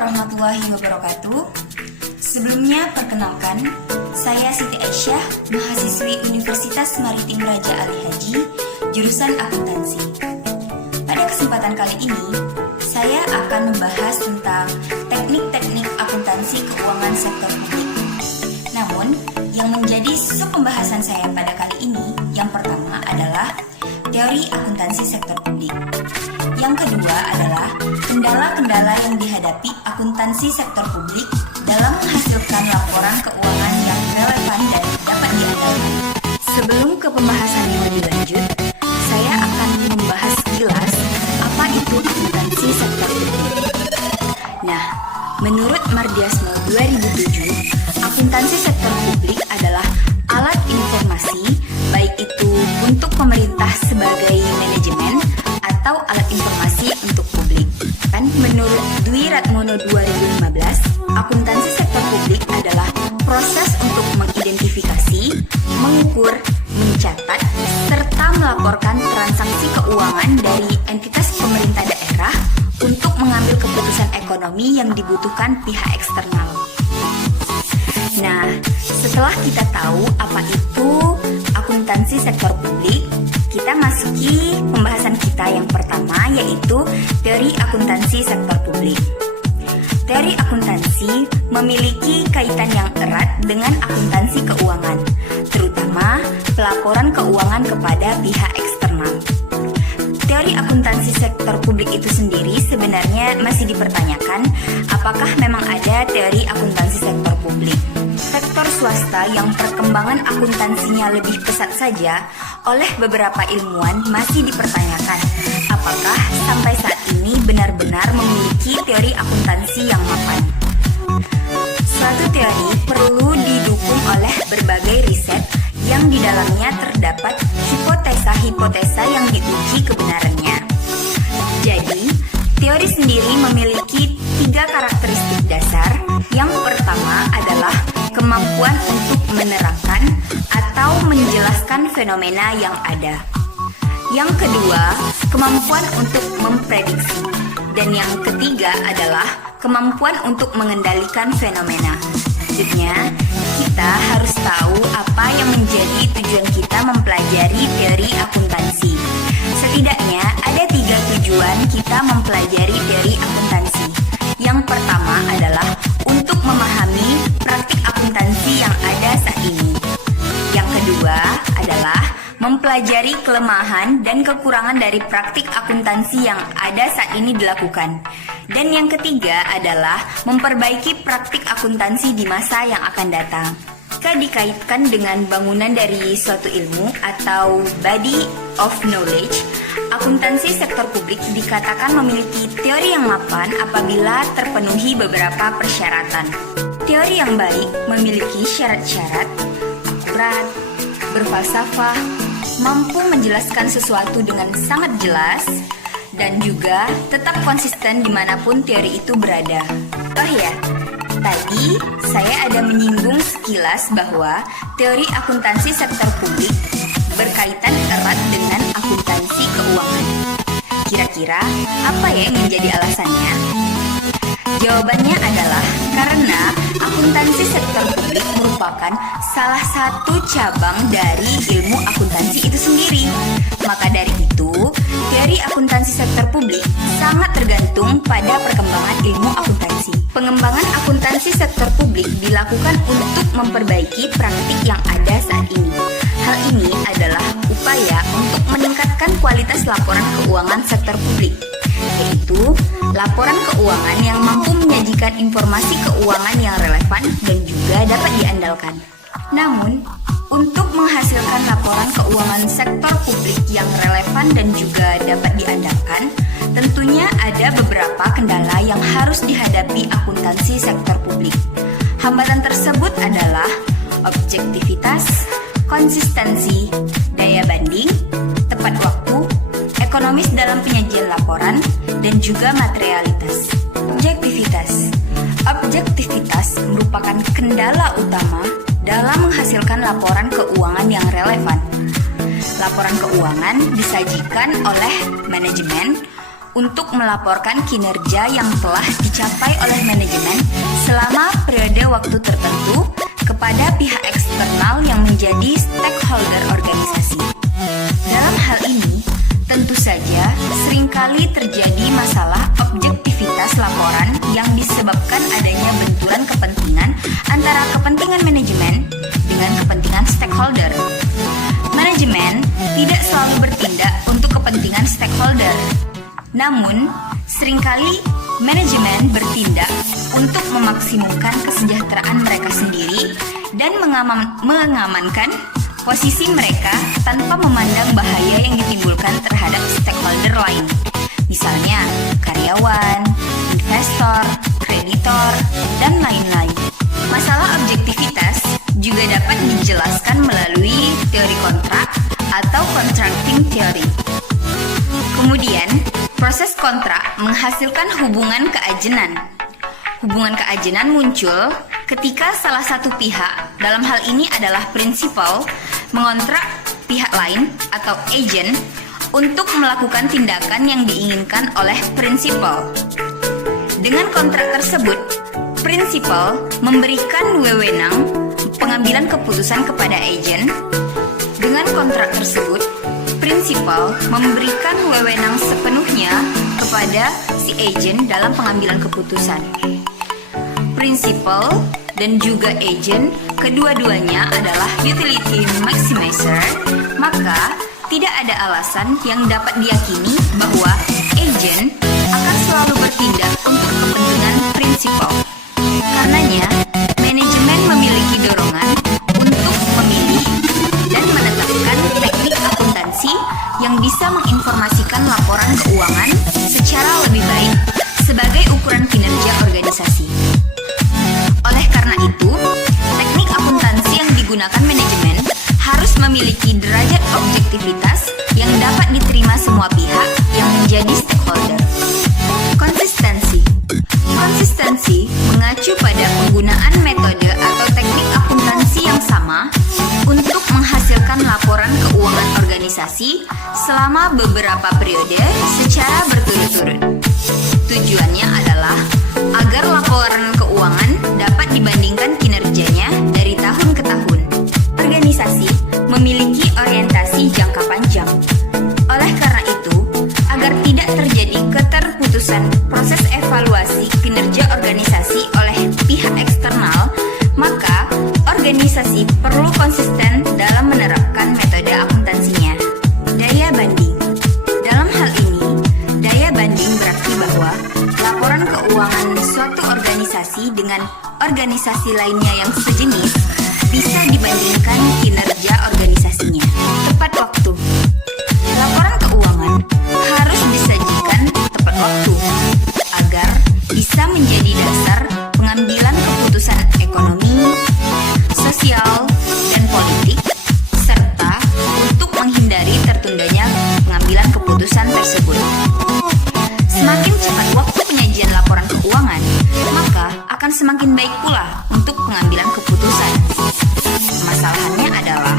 warahmatullahi wabarakatuh. Sebelumnya perkenalkan, saya Siti Aisyah, mahasiswi Universitas Maritim Raja Ali Haji, jurusan akuntansi. Pada kesempatan kali ini, saya akan membahas tentang teknik-teknik akuntansi keuangan sektor publik. Namun, yang menjadi sub pembahasan saya pada kali ini, yang pertama adalah teori akuntansi sektor publik. Yang kedua adalah kendala-kendala yang dihadapi akuntansi sektor publik dalam menghasilkan laporan keuangan yang relevan dan dapat diandalkan. Sebelum ke pembahasan yang lebih lanjut, saya akan membahas sekilas apa itu akuntansi sektor publik. Nah, menurut Mardiasmo 2007, akuntansi sektor publik adalah alat informasi, baik itu untuk pemerintah sebagai manajemen atau alat informasi untuk publik. Kan menurut Dwi Ratmono 2015, akuntansi sektor publik adalah proses untuk mengidentifikasi, mengukur, mencatat, serta melaporkan transaksi keuangan dari entitas pemerintah daerah untuk mengambil keputusan ekonomi yang dibutuhkan pihak eksternal. Nah, setelah kita tahu apa itu akuntansi sektor publik, kita masuki pembahasan kita yang pertama, yaitu teori akuntansi sektor publik. Teori akuntansi memiliki kaitan yang erat dengan akuntansi keuangan, terutama pelaporan keuangan kepada pihak eksternal. Teori akuntansi sektor publik itu sendiri sebenarnya masih dipertanyakan apakah memang ada teori akuntansi sektor publik. Sektor swasta yang perkembangan akuntansinya lebih pesat saja oleh beberapa ilmuwan masih dipertanyakan apakah sampai saat ini benar-benar memiliki teori akuntansi yang mapan. Suatu teori perlu didukung oleh berbagai riset yang di dalamnya terdapat hipotesa-hipotesa yang diuji kebenarannya. Jadi, teori sendiri memiliki 3 karakteristik dasar. Yang pertama adalah kemampuan untuk menerangkan atau menjelaskan fenomena yang ada. Yang kedua, kemampuan untuk memprediksi. Dan yang ketiga adalah kemampuan untuk mengendalikan fenomena. Maksudnya, kita harus tahu apa yang menjadi tujuan kita mempelajari teori akuntansi. Setidaknya ada 3 tujuan kita mempelajari teori akuntansi. Yang pertama adalah untuk memahami praktik akuntansi yang ada saat ini. Yang kedua adalah mempelajari kelemahan dan kekurangan dari praktik akuntansi yang ada saat ini dilakukan. Dan yang ketiga adalah memperbaiki praktik akuntansi di masa yang akan datang. Jika dikaitkan dengan bangunan dari suatu ilmu atau body of knowledge, akuntansi sektor publik dikatakan memiliki teori yang mapan apabila terpenuhi beberapa persyaratan. Teori yang baik memiliki syarat-syarat, akurat, berfalsafah, mampu menjelaskan sesuatu dengan sangat jelas, dan juga tetap konsisten dimanapun teori itu berada. Oh ya, tadi saya ada menyinggung sekilas bahwa teori akuntansi sektor publik berkaitan erat dengan akuntansi keuangan. Kira-kira apa yang menjadi alasannya? Jawabannya adalah karena akuntansi sektor publik merupakan salah satu cabang dari ilmu akuntansi itu sendiri. Maka dari itu, teori akuntansi sektor publik sangat tergantung pada perkembangan ilmu akuntansi. Pengembangan akuntansi sektor publik dilakukan untuk memperbaiki praktik yang ada saat ini. Hal ini adalah upaya untuk meningkatkan kualitas laporan keuangan sektor publik, yaitu laporan keuangan yang mampu menyajikan informasi keuangan yang relevan dan juga dapat diandalkan. Namun, untuk menghasilkan laporan keuangan sektor publik yang relevan dan juga dapat diandalkan, tentunya ada beberapa kendala yang harus dihadapi akuntansi sektor publik. Hambatan tersebut adalah objektivitas, konsistensi, daya banding, tepat waktu, ekonomis dalam penyajian laporan, dan juga materialitas. Objektivitas merupakan kendala utama dalam menghasilkan laporan keuangan yang relevan. Laporan keuangan disajikan oleh manajemen untuk melaporkan kinerja yang telah dicapai oleh manajemen selama periode waktu tertentu kepada pihak eksternal yang menjadi stakeholder organisasi. Dalam hal ini, tentu saja seringkali terjadi masalah objektivitas laporan yang disebabkan adanya benturan kepentingan antara kepentingan manajemen dengan kepentingan stakeholder. Manajemen tidak selalu bertindak untuk kepentingan stakeholder. Namun, seringkali manajemen bertindak untuk memaksimumkan kesejahteraan mereka sendiri dan mengamankan posisi mereka tanpa memandang bahaya yang ditimbulkan terhadap stakeholder lain. Misalnya, karyawan, investor, kreditor, dan lain-lain. Masalah objektivitas juga dapat dijelaskan melalui teori kontrak atau contracting theory. Kemudian, proses kontrak menghasilkan hubungan keajenan. Hubungan keajenan muncul ketika salah satu pihak, dalam hal ini adalah prinsipal, mengontrak pihak lain atau agent untuk melakukan tindakan yang diinginkan oleh prinsipal. Dengan kontrak tersebut, prinsipal memberikan wewenang pengambilan keputusan kepada agent. Dengan kontrak tersebut, prinsipal memberikan wewenang sepenuhnya kepada si agent dalam pengambilan keputusan. Prinsipal dan juga agent, kedua-duanya adalah utility maximizer, maka tidak ada alasan yang dapat diyakini bahwa agent akan selalu bertindak untuk kepentingan prinsipal. Karenanya, manajemen memiliki dorongan untuk memilih dan menetapkan teknik akuntansi yang bisa menginformasikan laporan keuangan secara lebih baik sebagai ukuran kinerja organisasi. Oleh karena itu, teknik akuntansi yang digunakan manajemen harus memiliki derajat objektivitas yang dapat diterima semua pihak yang menjadi stakeholder. Konsistensi. Konsistensi mengacu pada penggunaan metode atau teknik akuntansi yang sama untuk menghasilkan laporan keuangan organisasi selama beberapa periode secara berturut-turut. Tujuannya adalah agar laporan keuangan dapat dibandingkan kinerjanya dari tahun ke tahun. Organisasi memiliki orientasi jangka panjang. Oleh karena itu, agar tidak terjadi keterputusan proses evaluasi kinerja organisasi oleh pihak eksternal, maka organisasi perlu konsisten dalam menerapkan metode akuntansinya. Daya banding. Dalam hal ini, daya banding berarti bahwa laporan keuangan suatu organisasi dengan organisasi lainnya yang sejenis bisa dibandingkan kinerja organisasinya. Tepat waktu. Laporan keuangan harus disajikan tepat waktu agar bisa menjadi dasar pengambilan keputusan ekonomi, sosial, dan politik, serta untuk menghindari tertundanya pengambilan keputusan tersebut. Semakin cepat waktu penyajian laporan keuangan, maka akan semakin baik pula untuk pengambilan keputusan. Masalahannya adalah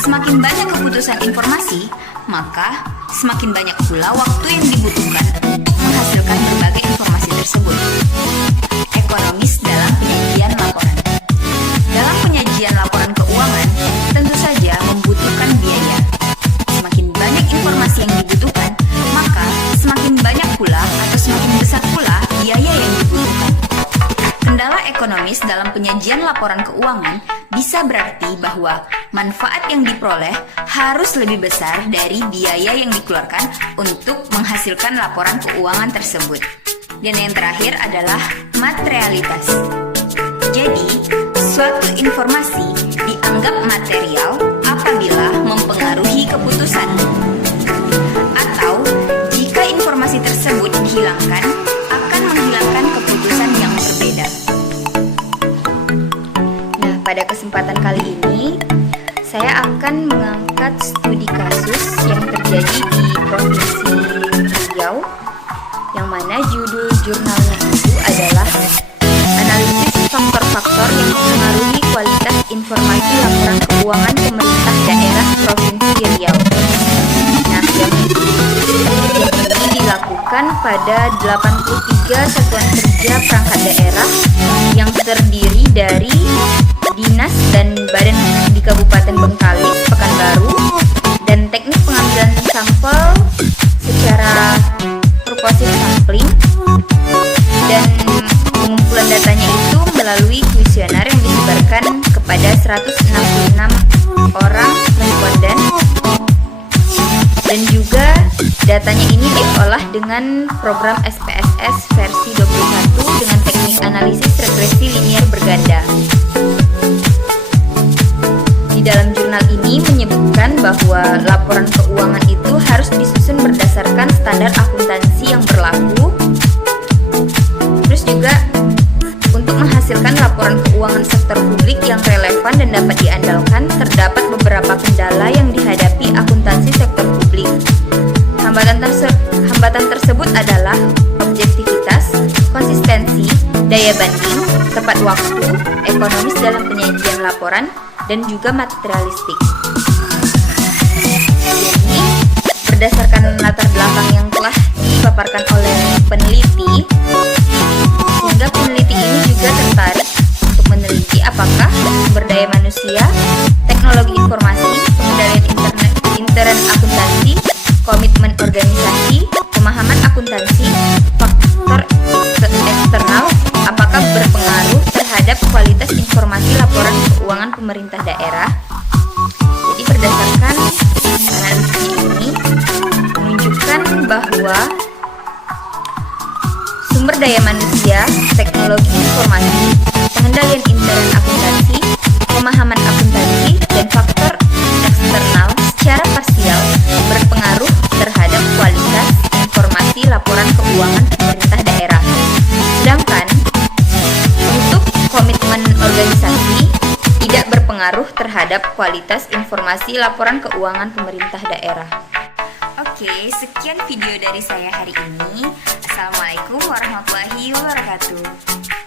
semakin banyak keputusan informasi, maka semakin banyak pula waktu yang dibutuhkan untuk menghasilkan berbagai informasi tersebut. Ekonomis dalam penyajian laporan. Dalam penyajian laporan keuangan, tentu saja membutuhkan biaya. Semakin banyak informasi yang dibutuhkan, maka semakin banyak pula atau semakin besar pula biaya yang dibutuhkan. Kendala ekonomis dalam penyajian laporan keuangan bisa berarti bahwa manfaat yang diperoleh harus lebih besar dari biaya yang dikeluarkan untuk menghasilkan laporan keuangan tersebut. Dan yang terakhir adalah materialitas. Jadi, suatu informasi dianggap material apabila mempengaruhi keputusan. Atau, jika informasi tersebut dihilangkan, akan menghilangkan keputusan yang berbeda. Nah, pada kesempatan kali ini, saya akan mengangkat studi kasus yang terjadi di Provinsi Riau, yang mana judul jurnalnya itu adalah Analisis Faktor-Faktor yang Mempengaruhi Kualitas Informasi Laporan Keuangan Pemerintah Daerah Provinsi Riau. Nah, yang ini dilakukan pada 83 satuan kerja perangkat daerah yang terdiri dari dinas dan badan di Kabupaten Bengkalis, Pekanbaru, dan teknik pengambilan sampel secara purposive sampling, dan pengumpulan datanya itu melalui kuesioner yang disebarkan kepada 166 orang responden, dan juga datanya ini diolah dengan program SPSS versi 21 dengan teknik analisis regresi linear berganda. Di dalam jurnal ini menyebutkan bahwa laporan keuangan itu harus disusun berdasarkan standar akuntansi yang berlaku. Terus juga untuk menghasilkan laporan keuangan sektor publik yang relevan dan dapat diandalkan, terdapat beberapa kendala yang dihadapi akuntansi sektor publik. Hambatan tersebut adalah objektivitas, konsistensi, daya banding, tepat waktu, ekonomis dalam penyajian laporan, dan juga materialistik. Jadi, berdasarkan latar belakang yang telah dipaparkan oleh peneliti, sehingga peneliti ini juga tertarik untuk meneliti apakah sumber daya manusia, teknologi informasi, pengendalian intern akuntansi, komitmen organisasi, pemahaman akuntansi, faktor eksternal, apakah berpengaruh terhadap kualitas informasi laporan keuangan pemerintah daerah. Jadi berdasarkan analisis ini menunjukkan bahwa sumber daya manusia, teknologi informasi, pengendalian intern akuntansi, pemahaman akuntansi, dan faktor eksternal secara parsial berpengaruh terhadap kualitas informasi laporan keuangan pemerintah daerah. Sedangkan untuk komitmen organisasi tidak berpengaruh terhadap kualitas informasi laporan keuangan pemerintah daerah. Oke, sekian video dari saya hari ini. Assalamualaikum warahmatullahi wabarakatuh.